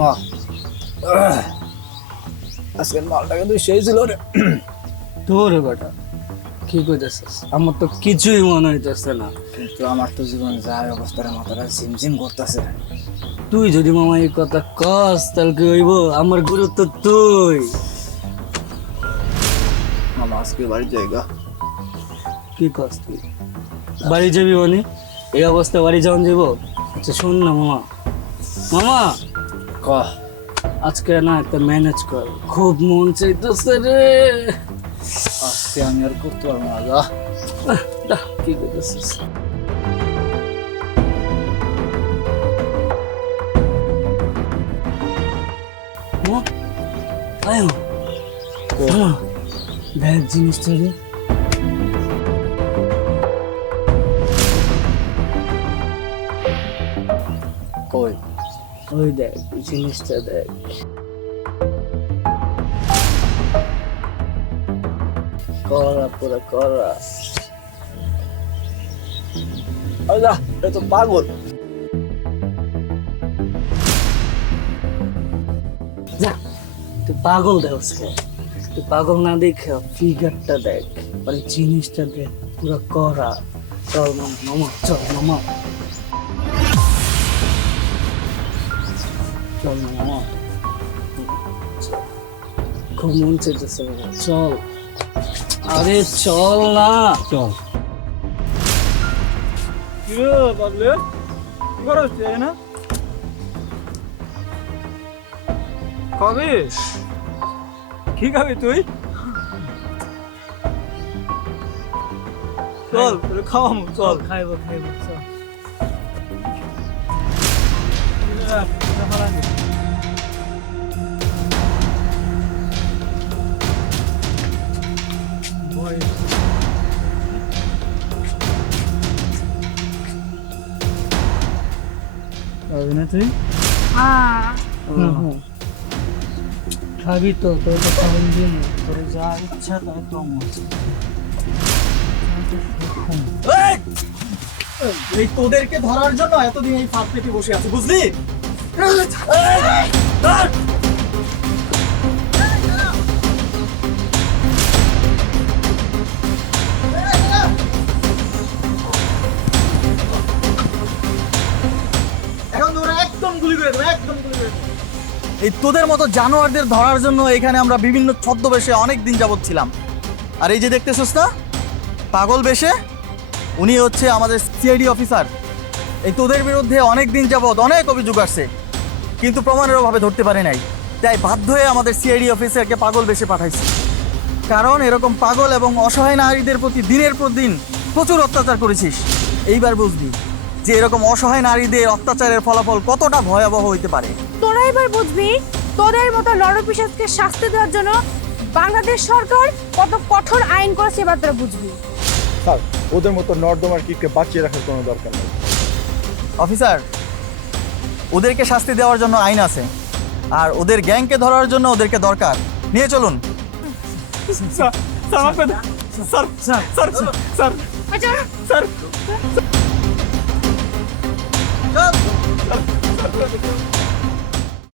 মামা আজকের মালটা কিন্তু সেই ছিল রে। তোর বেটা কি কইতেছিস? আমার তো কিছুই মনে হইতেছে না। কিন্তু আমার তো জীবন যায় অবস্থার মাথাটা ঝিমঝিম করতেছে। তুই যদি মামা এই কথা কস তাহলে কি হইব? আমার গুরুত্ব তুই। মামা আজকে বাড়ির জায়গা কি কস তুই? বাড়ি যাবি মানে? এই অবস্থা বাড়ি যাওয়ান যাব আচ্ছা শোন না মামা। মামা ক আজকে না একটা ম্যানেজ কর। খুব মন চাইতেছে রে। আজকে আমি আর করতে পারব না যা। কি করতেছিস? আয়ো। দেখ জিনিসটা রে। ওই দেখ জিনিসটা দেখ। করা, পুরো করা। আরে যা এ তো পাগল। যা, তুই পাগল দেখছে তুই পাগল না দেখে ফিগারটা দেখ। মানে জিনিসটা দেখ, পুরো করা। চল মামা চল মামা। চল না মামা চল। খুব মন চল আরে চল না চল বাবলে করা হচ্ছে কবে কি খাবি তুই? চল তোরে খাওয়ামু চল। খাইব খাইব চল। খাবি না খাবি তো তোর তো খাবেন দিন তোর যা ইচ্ছা তাই তো এই! তোদেরকে ধরার জন্য এতদিন এই ফাঁক পেতে বসে আছে বুঝলি? এই তোদের মতো জানোয়ারদের ধরার জন্য এখানে আমরা বিভিন্ন ছদ্মবেশে অনেক দিন যাবৎ ছিলাম। আর এই যে দেখতেছিস না? পাগল বেশে? উনি হচ্ছে আমাদের সিআইডি অফিসার এই তোদের বিরুদ্ধে অনেক দিন যাবৎ অনেক অভিযোগ আসছে। কিন্তু প্রমাণের অভাবে ধরতে পারে নাই। তাই বাধ্য হয়ে আমাদের সিআইডি অফিসারকে পাগল বেশে পাঠাইছে। কারণ এরকম পাগল এবং অসহায় নারীদের প্রতি দিনের পর দিন প্রচুর অত্যাচার করেছিস। এইবার বুঝবি। যে এরকম অসহায় নারীদের অত্যাচারের ফলাফল কতটা ভয়াবহ হইতে পারে? তোরা এবার বুঝবি তোদের মতো নরপিসাজকে শাস্তি দেওয়ার জন্য বাংলাদেশ সরকার কত কঠোর আইন করেছে এবার তোরা বুঝবি। স্যার ওদের মতো নর্দমার কিককে বাঁচিয়ে রাখার কোনো দরকার নেই। অফিসার ওদেরকে শাস্তি দেওয়ার জন্য আইন আছে আর ওদের গ্যাংকে ধরার জন্য ওদেরকে দরকার। নিয়ে চলুন। আচ্ছা। স্যার। চল